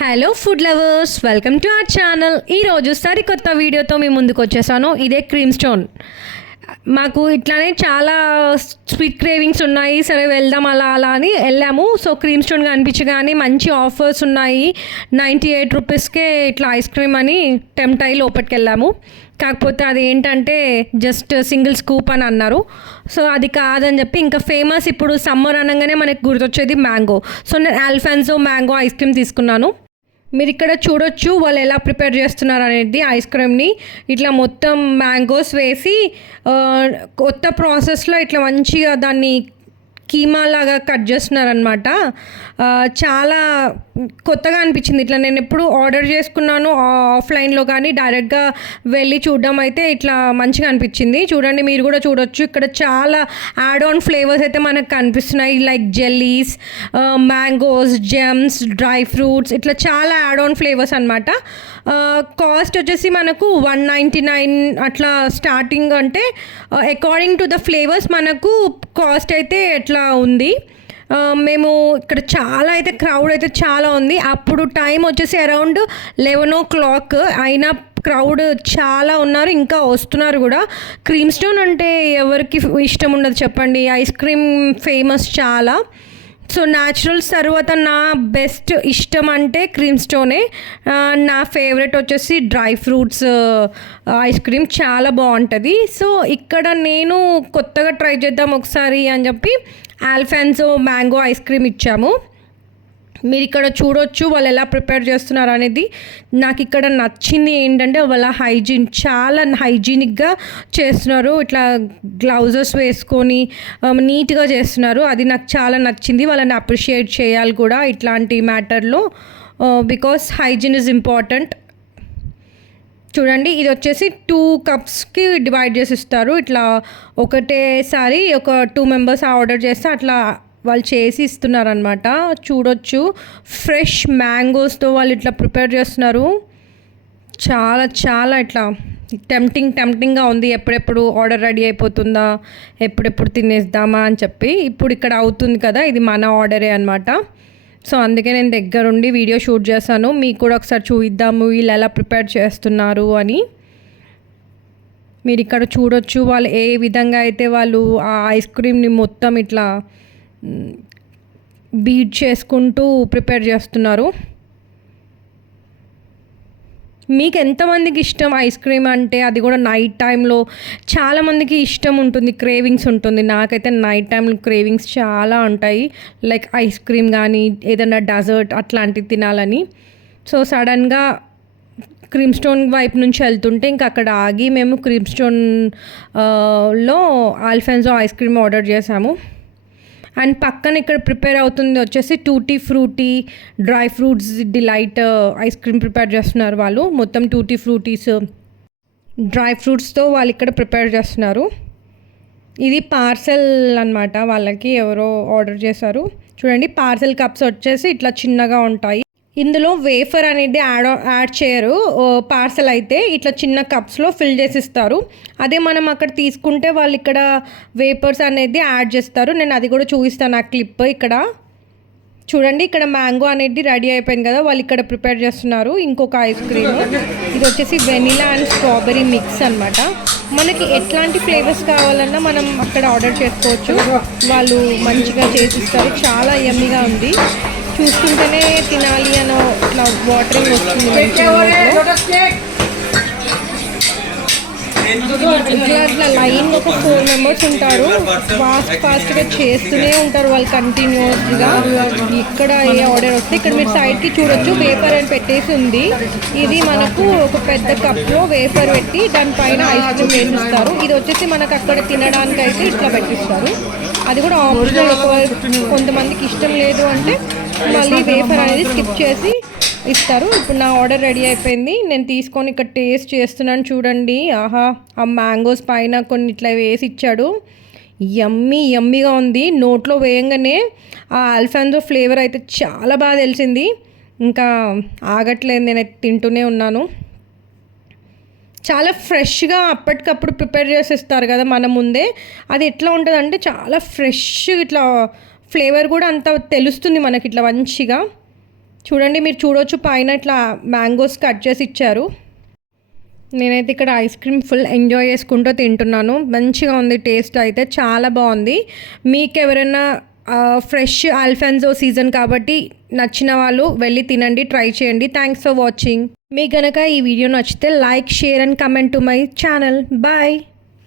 Hello food lovers, welcome to our channel. ఈరోజు సరికొత్త వీడియోతో మీ ముందుకు వచ్చేసాను. ఇదే క్రీమ్ స్టోన్. మాకు ఇట్లానే చాలా స్వీట్ క్రేవింగ్స్ ఉన్నాయి. సరే వెళ్దాం అలా అలా అని వెళ్ళాము. సో క్రీమ్ స్టోన్ కనిపించగానే మంచి ఆఫర్స్ ఉన్నాయి, 98 రూపీస్కే ఇట్లా ఐస్ క్రీమ్ అని టెంప్ట్ అయ్యి లోపలికి వెళ్ళాము. కాకపోతే అది ఏంటంటే జస్ట్ సింగిల్ స్కూప్ అని అన్నారు. సో అది కాదని చెప్పి ఇంకా ఫేమస్ ఇప్పుడు సమ్మర్ అనగానే మనకు గుర్తొచ్చేది మ్యాంగో. సో నేను ఆల్ఫాన్సో మ్యాంగో ఐస్ క్రీమ్ తీసుకున్నాను. మీరు ఇక్కడ చూడొచ్చు వాళ్ళు ఎలా ప్రిపేర్ చేస్తున్నారు అనేది. ఐస్ క్రీమ్ని ఇట్లా మొత్తం మ్యాంగోస్ వేసి కొత్త ప్రాసెస్లో ఇట్లా మంచిగా దాన్ని కీమా లాగా కట్ చేస్తున్నారనమాట. చాలా కొత్తగా అనిపించింది. ఇట్లా నేను ఎప్పుడు ఆర్డర్ చేసుకున్నాను ఆఫ్లైన్లో, కానీ డైరెక్ట్గా వెళ్ళి చూడడం అయితే ఇట్లా మంచిగా అనిపించింది. చూడండి, మీరు కూడా చూడొచ్చు. ఇక్కడ చాలా యాడ్ ఆన్ ఫ్లేవర్స్ అయితే మనకు కనిపిస్తున్నాయి, like jellies, mangoes, gems, dry fruits, ఇట్లా చాలా యాడ్ ఆన్ ఫ్లేవర్స్ అనమాట. కాస్ట్ వచ్చేసి మనకు 199 అట్లా స్టార్టింగ్. అంటే అకార్డింగ్ టు ద ఫ్లేవర్స్ మనకు కాస్ట్ అయితే ఎట్లా ఉంది. మేము ఇక్కడ చాలా అయితే క్రౌడ్ అయితే చాలా ఉంది. అప్పుడు టైం వచ్చేసి అరౌండ్ 11 o'clock అయినా క్రౌడ్ చాలా ఉన్నారు, ఇంకా వస్తున్నారు కూడా. క్రీమ్ స్టోన్ అంటే ఎవరికి ఇష్టం ఉండదు చెప్పండి. ఐస్ క్రీమ్ ఫేమస్ చాలా. సో న్యాచురల్స్ తర్వాత నా బెస్ట్ ఇష్టం అంటే క్రీమ్ స్టోనే. నా ఫేవరెట్ వచ్చేసి డ్రై ఫ్రూట్స్ ఐస్ క్రీమ్ చాలా బాగుంటుంది. సో ఇక్కడ నేను కొత్తగా ట్రై చేద్దాం ఒకసారి అని చెప్పి ఆల్ఫాన్సో మ్యాంగో ఐస్ క్రీమ్ ఇచ్చాము. మీరు ఇక్కడ చూడొచ్చు వాళ్ళు ఎలా ప్రిపేర్ చేస్తున్నారు అనేది. నాకు ఇక్కడ నచ్చింది ఏంటంటే వాళ్ళ హైజీన్, చాలా హైజీనిక్గా చేస్తున్నారు. ఇట్లా గ్లౌజెస్ వేసుకొని నీట్గా చేస్తున్నారు. అది నాకు చాలా నచ్చింది. వాళ్ళని అప్రిషియేట్ చేయాలి కూడా ఇట్లాంటి మ్యాటర్లో, బికాస్ హైజీన్ ఇస్ ఇంపార్టెంట్. చూడండి, ఇది వచ్చేసి 2 cups డివైడ్ చేసి ఇస్తారు. ఇట్లా ఒకటేసారి ఒక 2 members ఆర్డర్ చేస్తే అట్లా వాళ్ళు చేసి ఇస్తున్నారనమాట. చూడొచ్చు, ఫ్రెష్ మ్యాంగోస్తో వాళ్ళు ఇట్లా ప్రిపేర్ చేస్తున్నారు. చాలా చాలా ఇట్లా టెంప్టింగ్గా ఉంది. ఎప్పుడెప్పుడు ఆర్డర్ రెడీ అయిపోతుందా, ఎప్పుడెప్పుడు తినేద్దామా అని చెప్పి. ఇప్పుడు ఇక్కడ అవుతుంది కదా, ఇది మన ఆర్డరే అనమాట. సో అందుకే నేను దగ్గరుండి వీడియో షూట్ చేశాను. మీకు కూడా ఒకసారి చూద్దాము వీళ్ళు ఎలా ప్రిపేర్ చేస్తున్నారు అని. మీరు ఇక్కడ చూడొచ్చు వాళ్ళు ఏ విధంగా అయితే వాళ్ళు ఆ ఐస్ క్రీమ్ని మొత్తం ఇట్లా బీట్ చేసుకుంటూ ప్రిపేర్ చేస్తున్నారు. మీకు ఎంతమందికి ఇష్టం ఐస్ క్రీమ్ అంటే? అది కూడా నైట్ టైంలో చాలామందికి ఇష్టం ఉంటుంది, క్రేవింగ్స్ ఉంటుంది. నాకైతే నైట్ టైంలో క్రేవింగ్స్ చాలా ఉంటాయి, లైక్ ఐస్ క్రీమ్ కానీ ఏదైనా డెజర్ట్ అట్లాంటివి తినాలని. సో సడన్గా క్రీమ్ స్టోన్ వైపు నుంచి వెళ్తుంటే ఇంకా అక్కడ ఆగి మేము క్రీమ్ స్టోన్లో ఆల్ఫాన్సో ఐస్ క్రీమ్ ఆర్డర్ చేసాము. అండ్ పక్కన ఇక్కడ ప్రిపేర్ అవుతుంది వచ్చేసి tutti frutti dry fruits delight ice cream prepare చేస్తున్నారు వాళ్ళు. మొత్తం టూటీ ఫ్రూటీస్ డ్రై ఫ్రూట్స్తో వాళ్ళు ఇక్కడ ప్రిపేర్ చేస్తున్నారు. ఇది పార్సెల్ అనమాట, వాళ్ళకి ఎవరో ఆర్డర్ చేశారు. చూడండి, పార్సెల్ కప్స్ వచ్చేసి ఇట్లా చిన్నగా ఉంటాయి. ఇందులో వేఫర్ అనేది యాడ్ చేయరు. పార్సెల్ అయితే ఇట్లా చిన్న కప్స్లో ఫిల్ చేసి ఇస్తారు. అదే మనం అక్కడ తీసుకుంటే వాళ్ళు ఇక్కడ వేపర్స్ అనేది యాడ్ చేస్తారు. నేను అది కూడా చూపిస్తాను ఆ క్లిప్. ఇక్కడ చూడండి, ఇక్కడ మ్యాంగో అనేది రెడీ అయిపోయింది కదా, వాళ్ళు ఇక్కడ ప్రిపేర్ చేస్తున్నారు. ఇంకొక ఐస్ క్రీమ్, ఇది వచ్చేసి వెనిలా అండ్ స్ట్రాబెరీ మిక్స్ అనమాట. మనకి ఎట్లాంటి ఫ్లేవర్స్ కావాలన్నా మనం అక్కడ ఆర్డర్ చేసుకోవచ్చు. వాళ్ళు మంచిగా చేసిస్తారు. చాలా యమ్మీగా ఉంది. చూస్తుంటేనే తినాలి అని ఇట్లా వాటరింగ్ వస్తుంది. ఇట్లా లైన్ ఒక 4 members ఉంటారు. ఫాస్ట్గా చేస్తూనే ఉంటారు వాళ్ళు కంటిన్యూస్గా. ఇక్కడ ఏ ఆర్డర్ వస్తే ఇక్కడ మీరు సైడ్కి చూడొచ్చు, వేఫర్ అని పెట్టేసి ఉంది. ఇది మనకు ఒక పెద్ద కప్లో వేఫర్ పెట్టి దానిపైన ఐస్ క్రీమ్ వేసిస్తారు. ఇది వచ్చేసి మనకు అక్కడ తినడానికి అయితే ఇట్లా పెట్టిస్తారు. అది కూడా ఆప్షనల్. కొంతమందికి ఇష్టం లేదు అంటే మళ్ళీ వేఫర్ అనేది స్కిప్ చేసి ఇస్తారు. ఇప్పుడు నా ఆర్డర్ రెడీ అయిపోయింది. నేను తీసుకొని ఇక్కడ టేస్ట్ చేస్తున్నాను. చూడండి, ఆహా, ఆ మ్యాంగోస్ పైన కొన్ని ఇట్లా వేసి ఇచ్చాడు. యమ్మీగా ఉంది. నోట్లో వేయంగానే ఆ ఆల్ఫాన్సో ఫ్లేవర్ అయితే చాలా బాగా తెలిసింది. ఇంకా ఆగట్లేదు, నేను తింటూనే ఉన్నాను. చాలా ఫ్రెష్గా అప్పటికప్పుడు ప్రిపేర్ చేసి ఇస్తారు కదా మన ముందే. అది ఎట్లా ఉంటుంది అంటే చాలా ఫ్రెష్, ఇట్లా ఫ్లేవర్ కూడా అంత తెలుస్తుంది మనకి ఇట్లా మంచిగా. చూడండి, మీరు చూడొచ్చు పైన ఇట్లా మ్యాంగోస్ కట్ చేసి ఇచ్చారు. నేనైతే ఇక్కడ ఐస్ క్రీమ్ ఫుల్ ఎంజాయ్ చేసుకుంటూ తింటున్నాను. మంచిగా ఉంది, టేస్ట్ అయితే చాలా బాగుంది. మీకు ఎవరైనా ఫ్రెష్ ఆల్ఫాన్సో సీజన్ కాబట్టి నచ్చిన వాళ్ళు వెళ్ళి తినండి, ట్రై చేయండి. Thanks for watching. మీకు కనుక ఈ వీడియో నచ్చితే like, share and comment to my channel. Bye.